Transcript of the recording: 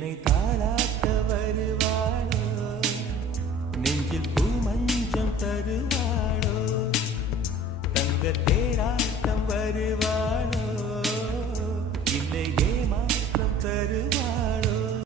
என்னை தாளாட்ட வருவாளோ, நெஞ்சில் பூ மஞ்சம் தருவாளோ, தங்க தேராட்டம் வருவாளோ, இல்லை ஏமாற்றம் தருவாளோ.